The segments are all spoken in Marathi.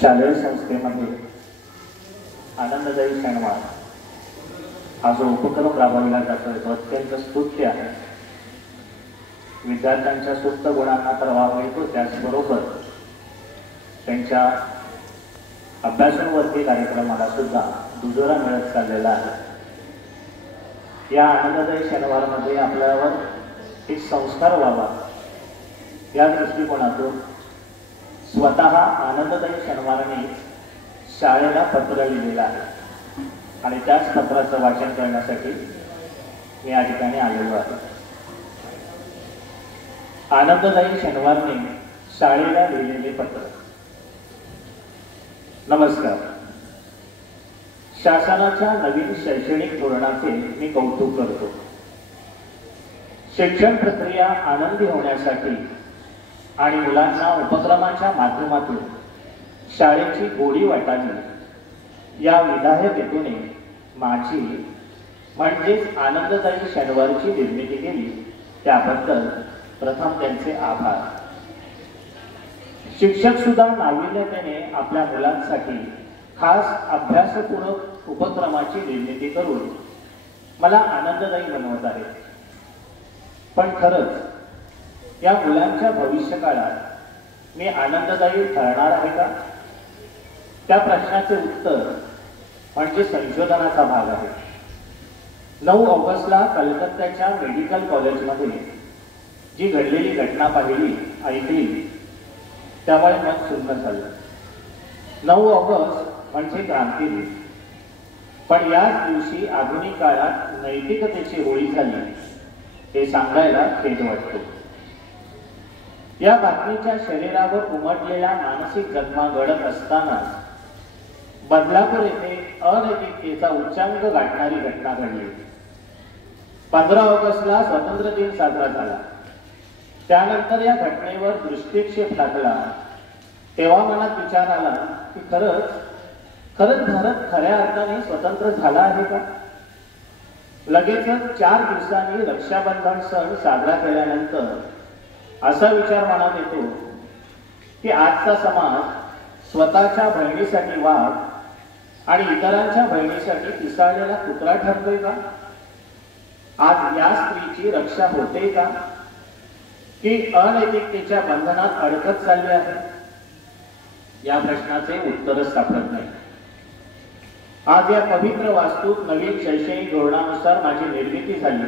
शालेय संस्थेमध्ये आनंददायी क्षणवार हा जो उपक्रम राबवला जातोय तो अत्यंत स्तुत्य आहे। विद्यार्थ्यांच्या सुप्त गुणांना तर वाव मिळतो, त्याचबरोबर त्यांच्या अभ्यासावरती कार्यक्रमाला सुद्धा दुजोरा मिळत चाललेला आहे। या आनंददायी शनिवारमध्ये आपल्यावर एक संस्कार व्हावा या दृष्टिकोनातून स्वतः आनंददायी शनिवाराने शाळेला पत्र लिहिलेलं आहे आणि त्याच पत्राचं वाचन करण्यासाठी मी या ठिकाणी आलेलो आहे। आनंददायी शनिवारने शाळेला लिहिलेले पत्र। नमस्कार। शासनाच्या नवीन शैक्षणिक धोरणाचे मी कौतुक करतो। शिक्षण प्रक्रिया आनंदी होण्यासाठी आणि मुलांना उपक्रमाच्या माध्यमातून शाळेची गोडी वाटावी या विधायक हेतूने माझी म्हणजेच आनंददायी शनिवारची निर्मिती केली, त्याबद्दल प्रथम त्यांचे आभार। शिक्षक सुद्धा नाविन्यतेने आपल्या मुलांसाठी खास अभ्यासपूरक उपक्रमाची निर्मिती करून मला आनंददायी बनवत आहेत। पण खरंच या मुलांच्या भविष्यकाळात मी आनंददायी ठरणार आहे का? त्या प्रश्नाचे उत्तर म्हणजे संशोधनाचा भाग आहे। 9 ऑगस्टला कलकत्त्याच्या मेडिकल कॉलेजमध्ये जी घडलेली घटना पाहिली ऐकली त्यामुळे मन सुन्न झालं। 9 ऑगस्ट म्हणजे क्रांती दिन, पण याच दिवशी आधुनिक काळात नैतिकतेची होळी झाली हे सांगायला खेद वाटतो। या बातमीच्या शरीरावर उमटलेला मानसिक जखमा घडत असताना बदलापूर येथे अनैतिकतेचा उच्चांक गाठणारी घटना घडली। 15 ऑगस्टला स्वातंत्र्य दिन साजरा झाला। त्यानंतर या घटनेवर दृष्टिक्षेप टाकला तेव्हा मनात विचार आला की खरंच भारत खऱ्या अर्थाने स्वतंत्र झाला आहे का? लगेचच 4 दिवसांनी रक्षाबंधन सण साजरा केल्यानंतर असा विचार मनात येतो की आजचा समाज स्वतःच्या बहिणीसाठी वाघ आणि इतरांच्या बहिणीसाठी पिसाळलेला कुत्रा ठरतोय का? आज या स्त्रीची रक्षा होते का की अनैतिकतेच्या बंधनात अडकत चालली आहे? या प्रश्नाचे उत्तरच सापडत नाही। आज या पवित्र वास्तूत नवीन शैक्षणिक धोरणानुसार माझी निर्मिती झाली,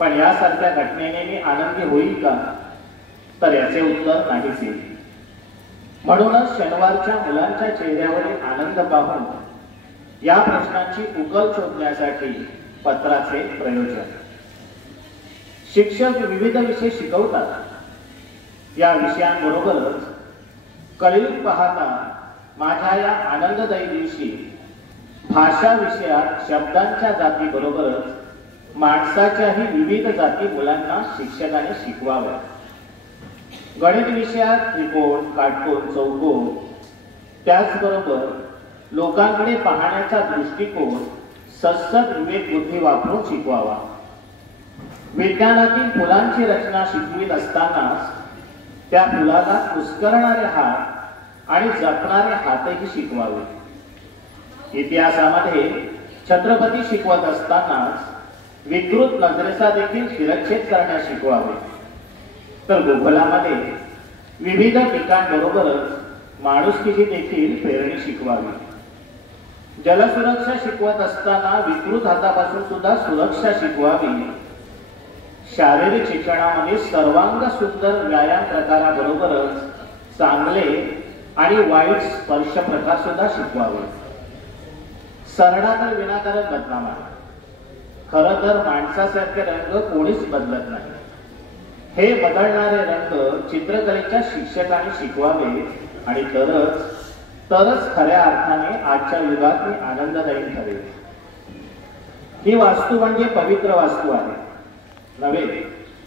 पण यासारख्या घटनेने मी आनंदी होईल का? तर याचे उत्तर नाहीच येईल। म्हणूनच शनिवारच्या मुलांच्या चेहऱ्यावरील आनंद पाहून या प्रश्नाची उकल शोधण्यासाठी पत्राचे प्रयोजन। शिक्षक विविध विषय शिकवतात। या विषयांबरोबरच कळील पाहता माझ्या या आनंददायी दिवशी भाषा विषयात शब्दांच्या जातीबरोबरच माणसाच्याही विविध जाती मुलांना शिक्षकाने शिकवाव्या। गणित विषयात त्रिकोण, काटकोन, चौकोन, त्याचबरोबर लोकांकडे पाहण्याचा दृष्टिकोन ससद विवेक बुद्धी वापरून शिकवावा। विज्ञानातील फुलांची रचना शिकवीत असतानाच त्या फुलाला कुस्करणारे हात आणि जपणारे हातही शिकवावे। इतिहासामध्ये छत्रपती शिकवत असतानाच विकृत नजरेचा देखील शिरच्छेद करण्यास शिकवावे, तर भूगोलामध्ये विविध पिकांबरोबरच माणुसकीची देखील पेरणी शिकवावी। जलसुरक्षा शिकवत असताना विकृत हातापासून सुद्धा सुरक्षा शिकवावी। शारीरिक शिक्षणामध्ये सर्वांग सुंदर व्यायाम प्रकाराबरोबरच चांगले आणि वाईट स्पर्श प्रकार सुद्धा शिकवावे। सरडा तर विनाकारण बदनाम आहे। खरं तर माणसासारखे रंग कोणीच बदलत नाही। हे बदलणारे रंग चित्रकलेच्या शिक्षकाने शिकवावे आणि तरच खऱ्या अर्थाने आजच्या युगात मी आनंददायी ठरेल। ही वास्तू म्हणजे पवित्र वास्तू आहे नव्हे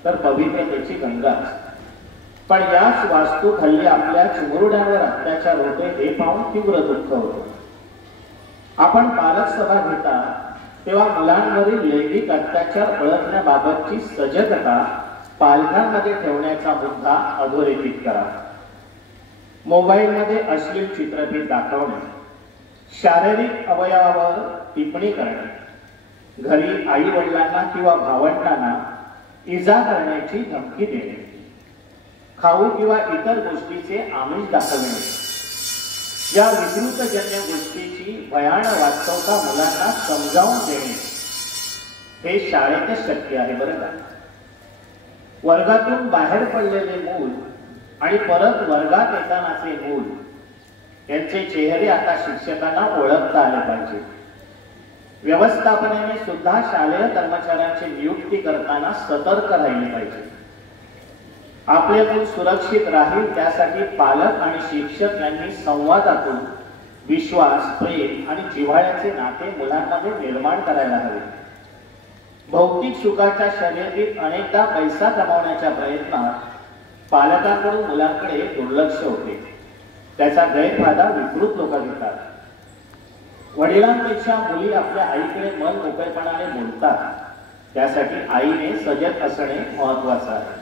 तर पवित्रतेची गंगा। पण याच वास्तू हल्ली आपल्या चिमुरड्यांवर अत्याचार होते हे पाहून तीव्र दुःख होते। आपण पालक सभा घेता तेव्हा मुलांवरील लैंगिक अत्याचार ओळखण्याबाबतची सजगता पालकांमध्ये ठेवण्याचा मुद्दा अधोरेखित करा। मोबाईलमध्ये अश्लील चित्रफित दाखवणे, शारीरिक अवयवावर टिप्पणी करणे, घरी आई वडिलांना किंवा भावंडांना इजा करण्याची धमकी देणे, खाऊ किंवा इतर गोष्टीचे आमिष दाखवणे, या विकृतजन्य गोष्टीची भयान वास्तवता मुलांना समजावून देणे हे शाळेतच शक्य आहे बरं का. वर्गातून बाहेर पडलेले मूल आणि परत वर्गात येतानाचे मूल यांचे चेहरे आता शिक्षकांना ओळखता आले पाहिजे. व्यवस्थापनाने सुद्धा शालेय कर्मचाऱ्यांची नियुक्ती करताना सतर्क राहिले पाहिजे. आपले मूल सुरक्षित राहील त्यासाठी पालक आणि शिक्षक यांनी संवादातून विश्वास, प्रेम आणि जिव्हाळ्याचे नाते मुलांमध्ये निर्माण करायला हवे. भौतिक सुखाच्या शर्यतीत अनेकदा पैसा कमावण्याच्या प्रयत्नात पालकांकडून मुलांकडे दुर्लक्ष होते. त्याचा गैरफायदा विकृत लोक घेतात. वडिलांपेक्षा मुली आपल्या आईकडे मन मोकळेपणाने बोलतात. त्यासाठी आईने सजग असणे महत्वाचे आहे.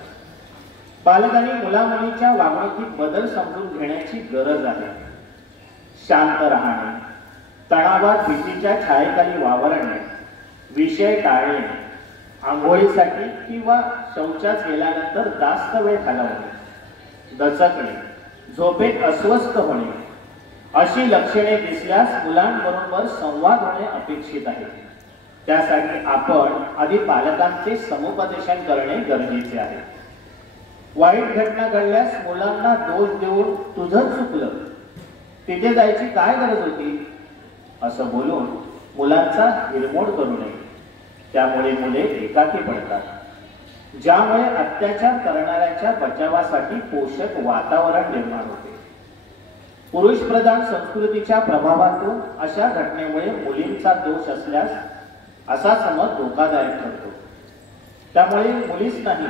पालकांनी मुलामुलीच्या वागणुकीत बदल समजून घेण्याची गरज आहे. शांत राहणे, तणावात भीतीच्या छायेखाली वावरणे, विषय टाळणे, आंघोळीसाठी किंवा शौचास गेल्यानंतर जास्त वेळ घालवणे, दचकणे, झोपेत अस्वस्थ होणे अशी लक्षणे दिसल्यास मुलांबरोबर संवाद होणे अपेक्षित आहे. त्यासाठी आपण आधी पालकांचे समुपदेशन करणे गरजेचे आहे. वाईट घटना घडल्यास मुलांना दोष देऊन तुझं चुकलं, तिथे जायची काय गरज होती असं बोलून मुलांचा हिरमोड करू नये. त्यामुळे मुले एकाकी पडतात, ज्यामुळे अत्याचार करणाऱ्यांच्या बचावासाठी पोषक वातावरण निर्माण होते. पुरुष प्रधान संस्कृतीच्या प्रभावातून अशा घटनेमुळे मुलींचा दोष असल्यास असा समज धोकादायक ठरतो. त्यामुळे मुलीच नाही